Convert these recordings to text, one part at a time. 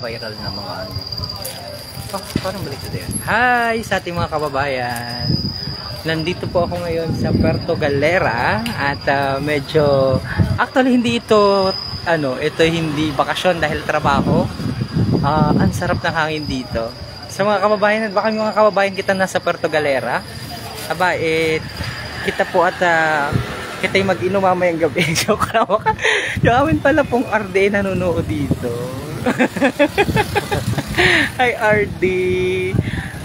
viral na mga ano. Oh, parang balik na yan. Hi sa ating mga kababayan. Nandito po ako ngayon sa Puerto Galera at medyo actually hindi ito ito hindi bakasyon dahil trabaho. Ang sarap ng hangin dito. Sa mga kababayan, baka mga kababayan kita nasa Puerto Galera. Aba, kita po at kita yung mag-inom mamayang gabi. So, yung amin pala pong RD nanonood dito. Hi RD.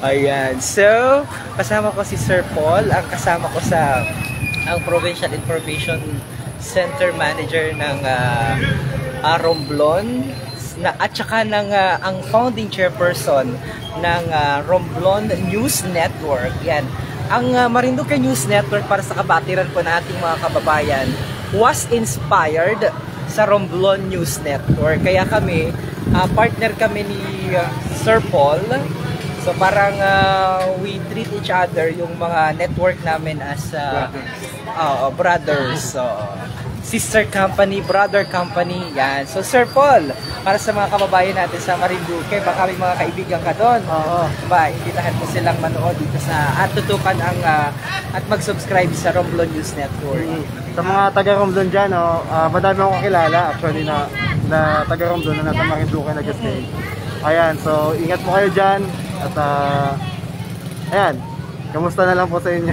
Ayan. So, kasama ko si Sir Paul. Ang kasama ko ang Provincial Information Center Manager ng Romblon. At saka ang founding chairperson ng Romblon News Network. Yan. Ang Marinduque News Network, para sa kabatiran po ng ating mga kababayan, was inspired sa Romblon News Network. Kaya kami, partner kami ni Sir Paul. So parang we treat each other, yung mga network namin as brothers. So, sister company, brother company. Yan. So Sir Paul, para sa mga kababayan natin sa Marinduque, baka may mga kaibigan ka doon. Oo. Diba, imbitahan mo silang manood dito at tutukan at mag-subscribe sa Romblon News Network. Sa mga taga-Romblon dyan, madami akong kakilala actually na taga-Romblon na nasa Marinduque nag-stay. Ayan, so ingat mo kayo dyan at ayan, kamusta na lang po sa inyo.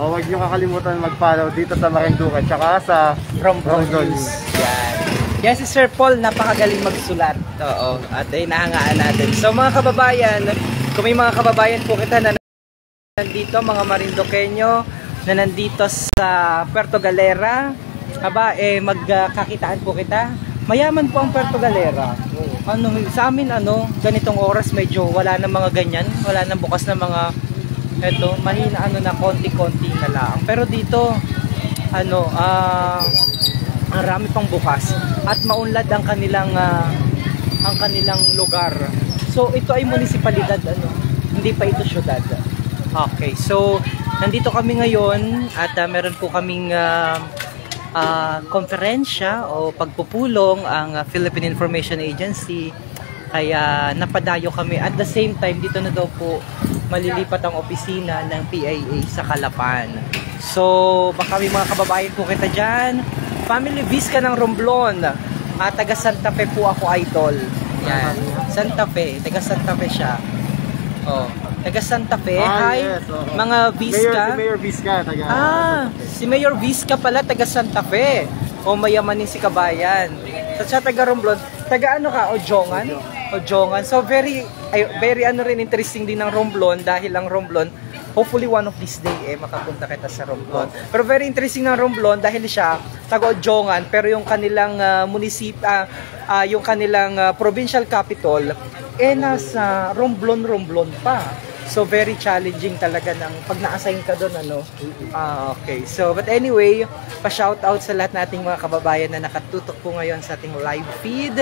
Huwag niyo kakalimutan mag-follow dito sa Marinduque at saka sa Romblon News. Yan. Yan si Sir Paul, napakagaling magsulat. Oo, at nahangaan natin. So mga kababayan, kung may mga kababayan po kita na nandito, mga Marinduqueño na nandito sa Puerto Galera, magkakitaan po kita. Mayaman po ang Puerto Galera. Sa amin ganitong oras medyo wala na mga ganyan, wala nang bukas na mga mahina na konti-konti na lang. Pero dito marami pang bukas at maunlad ang kanilang lugar. So ito ay munisipalidad, hindi pa ito syudad. Okay, so nandito kami ngayon at meron po kaming konferensya o pagpupulong ang Philippine Information Agency. Kaya napadayo kami. At the same time, dito na daw po malilipat ang opisina ng PIA sa Calapan. So, baka may mga kababayan po kita dyan. Family Vizca ng Romblon. Taga Santa Fe po ako, idol. Yan. Santa Fe. Taga Santa Fe siya. Oh. Taga Santa Fe. Hi. Yes, mga Vizca. Si Mayor Vizca. Si Mayor Vizca pala, taga Santa Fe. O mayamanin si kabayan. Sa taga Romblon. Taga Ojongan? Ojongan. So very rin interesting din ng Romblon dahil ang Romblon, hopefully one of these day makapunta kita sa Romblon. Pero very interesting ng Romblon dahil siya taga Ojongan pero yung kanilang yung kanilang provincial capital nasa Romblon pa. So very challenging talaga pag na-assign ka doon okay. So but anyway, pa-shoutout sa lahat nating mga kababayan na nakatutok po ngayon sa ating live feed.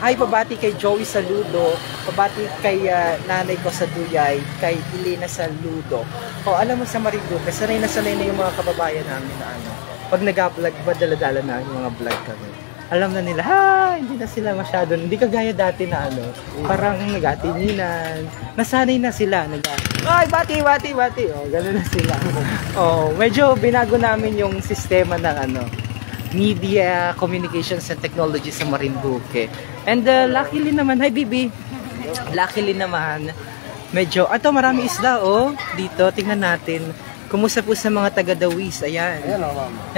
Hi, pabati kay Joey Saludo, pabati kay nanay ko sa Duyay, kay Elena Saludo. Alam mo sa Marinduque, sanay na yung mga kababayan namin na pag nag-vlog ba, dala-dala na yung mga vlog kami. Alam na nila, hindi na sila masyado, hindi kagaya dati na parang nag-atininan, nasanay na sila, bati, gano'n na sila. Medyo binago namin yung sistema ng Media, Communications and Technology sa Marinduque. And luckily naman, hi Bibi, luckily naman, medyo, marami isda dito, tingnan natin. Kumusta po sa mga taga-Dawis? Ayan.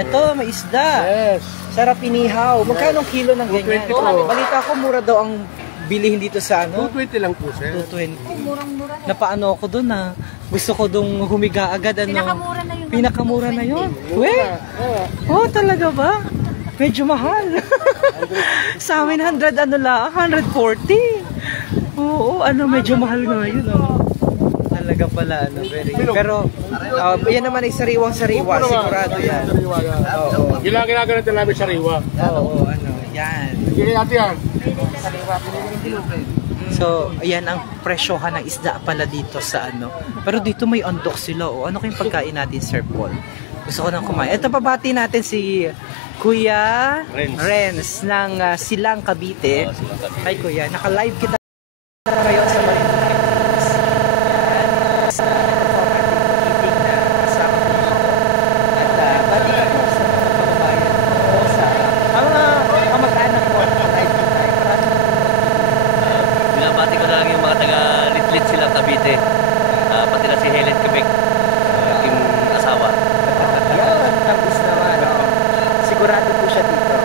Ito, may isda. Yes. Sarap inihaw. Magkano kilo ng ganyan? Balita ko, mura daw ang bilihin dito sa 220 lang po, sir. 220. Murang-mura. Napaano ako doon gusto ko dong humiga agad Pinakamura na yun. Talaga ba? Medyo mahal. Sa amin 100 lang, 140. Oo, medyo mahal nga yun. Talaga pala pero yan naman ay sariwang-sariwa, sigurado yan. Ginagawa namin sariwa. Yan. Yan. Sariwa. So, ayan ang presyohan ng isda pala dito sa Pero dito may andok sila. Ano kayong pagkain natin, Sir Paul? Gusto ko nang kumain. Ito, pabati natin si Kuya Renz ng Silang Cavite. Hi Kuya, naka-live kita ngayon sa Marinduque. Yan. Sa meeting na kasama ko dito. At bati ka po sa mga kababayan ko sa mga kamag-anak ko na live tayo. Binabati ko na lang yung mga taga-Litlit Silang Cavite. Pati na si Helen Quebec, aking asawa. Yan, tapos naman. Sigurado po siya dito.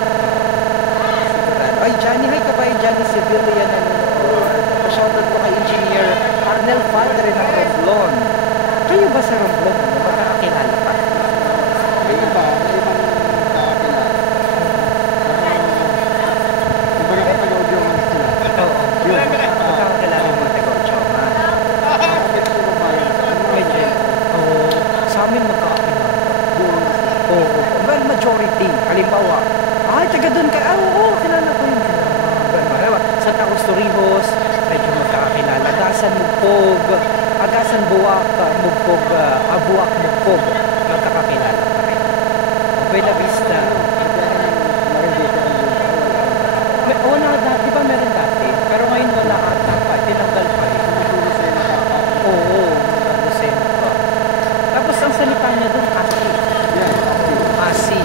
Sigurado. Ay, Johnny, hi ka ba yung Johnny Civilian na nanonood? Pa-shoutout po kay Engineer Arnel Padre ng Romblon. Kayo ba sa Romblon? Ano? Magkakakilala pa? May iba, may ibang kakakilala. Iba na kapag-audyoman sila. Oo. Yun. Magkakakilala mo taga-Ochoma. Kapit sa ibang bayan. Medyo. Oo. Sa amin magkakakilala. Oo. Well, majority. Halimbawa, ay, taga doon ka. Oo, kilala ko yun. Santa Cruz Torrijos, medyo magkakakilala. Agasan Mugpog, Agasan Buwak, Mugpog, Buwak Mugpog, magkakakilala pa rin. Bella Vista. Oo na, dati ba meron dati? Pero ngayon wala ata pa, tinanggal pa eh. Oo, nag-alusin pa. Tapos ang salita niya doon, Asi. Asi.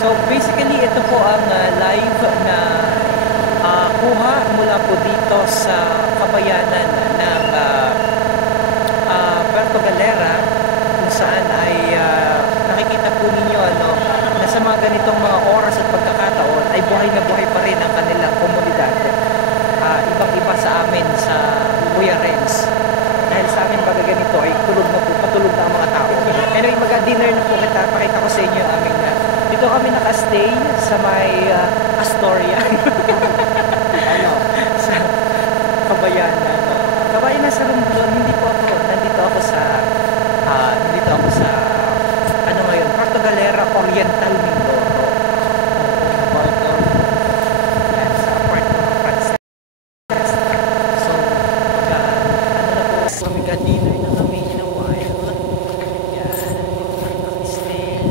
So basically, ito po ang live na kuha mula po dito sa kabayanan ng Puerto Galera, kung saan ay nakikita po ninyo na sa mga ganitong mga oras at pagkakataon ay buhay na buhay pa rin ang kanilang komunidad. Ibang-iba sa amin sa Kuya Renz. Dahil sa amin baga ganito ay tulog na po, patulog na ang mga tao. Anyway, mag-dinner na po kita, pakita ko sa inyo ang aming dito kami naka-stay sa may Astoria. Sa kabayanan. Kabayanan sa Romblon, nandito ako sa ano ngayon, Puerto Galera, Oriental Mindoro. Yan, sa part ng Frances. So, mag-dinner na kami in a while. Yan, naka-stay.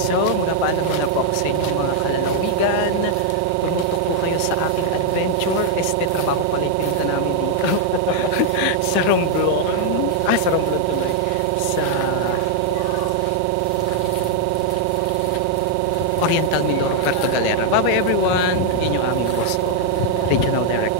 So, magpapaalam muna po ako sa inyo mga kalalawigan. Pumutok po kayo sa aking adventure. Trabaho pala yung pinita namin dito. Sa Romblon. Sa Romblon tuloy. Sa Oriental Mindoro, Puerto Galera. Bye bye everyone. Yan yung aming boss. Regional Director.